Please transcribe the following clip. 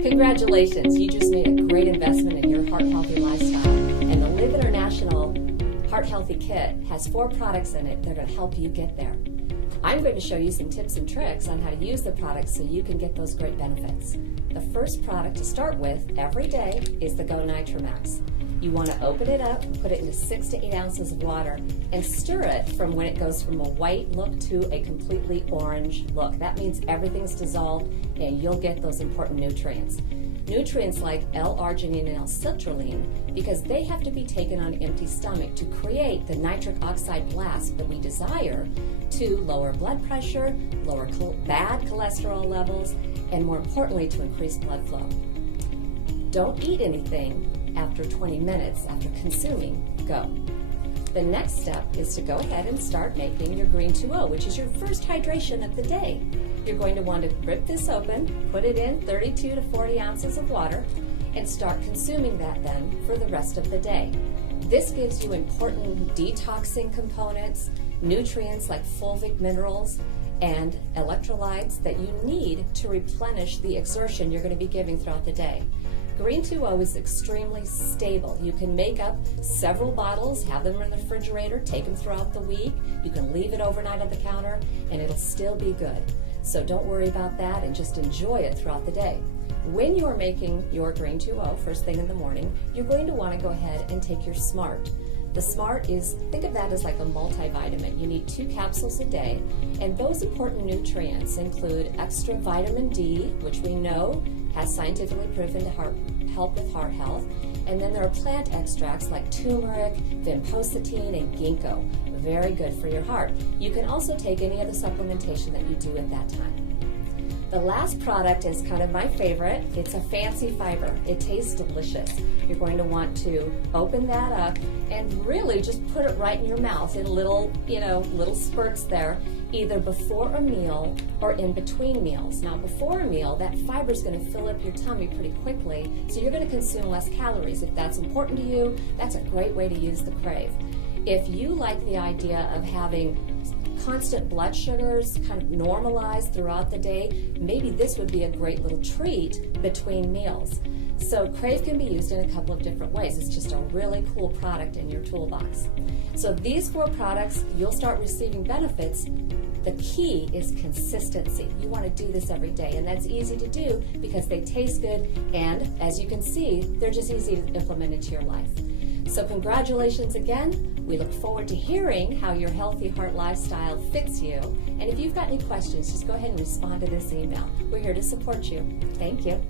Congratulations, you just made a great investment in your heart-healthy lifestyle. And the Liv International Heart Healthy Kit has 4 products in it that are going to help you get there. I'm going to show you some tips and tricks on how to use the products so you can get those great benefits. The first product to start with every day is the Go NitriMax. You want to open it up, put it into 6 to 8 ounces of water, and stir it from when it goes from a white look to a completely orange look. That means everything's dissolved and you'll get those important nutrients. Nutrients like L Arginine and L Citrulline, because they have to be taken on an empty stomach to create the nitric oxide blast that we desire to lower blood pressure, lower bad cholesterol levels, and more importantly, to increase blood flow. Don't eat anything after 20 minutes after consuming Go. The next step is to go ahead and start making your Green 2O, which is your first hydration of the day. You're going to want to rip this open, put it in 32 to 40 ounces of water, and start consuming that then for the rest of the day. This gives you important detoxing components, nutrients like fulvic minerals, and electrolytes that you need to replenish the exertion you're going to be giving throughout the day. Green 2O is extremely stable. You can make up several bottles, have them in the refrigerator, take them throughout the week. You can leave it overnight on the counter, and it'll still be good. So don't worry about that and just enjoy it throughout the day. When you're making your Green 2O first thing in the morning, you're going to want to go ahead and take your Smart. The Smart is, think of that as like a multivitamin. You need 2 capsules a day, and those important nutrients include extra vitamin D, which we know has scientifically proven to help with heart health, and then there are plant extracts like turmeric, vinpocetine, and ginkgo. Very good for your heart. You can also take any other supplementation that you do at that time. The last product is kind of my favorite. It's a fancy fiber. It tastes delicious. You're going to want to open that up and really just put it right in your mouth in little spurts there, either before a meal or in between meals. Now, before a meal, that fiber is going to fill up your tummy pretty quickly, so you're going to consume less calories. If that's important to you, that's a great way to use the Crave. If you like the idea of having constant blood sugars kind of normalized throughout the day, maybe this would be a great little treat between meals. So Crave can be used in a couple of different ways. It's just a really cool product in your toolbox. So these 4 products, you'll start receiving benefits. The key is consistency. You want to do this every day, and that's easy to do because they taste good, and as you can see, they're just easy to implement into your life. So congratulations again. We look forward to hearing how your healthy heart lifestyle fits you. And if you've got any questions, just go ahead and respond to this email. We're here to support you. Thank you.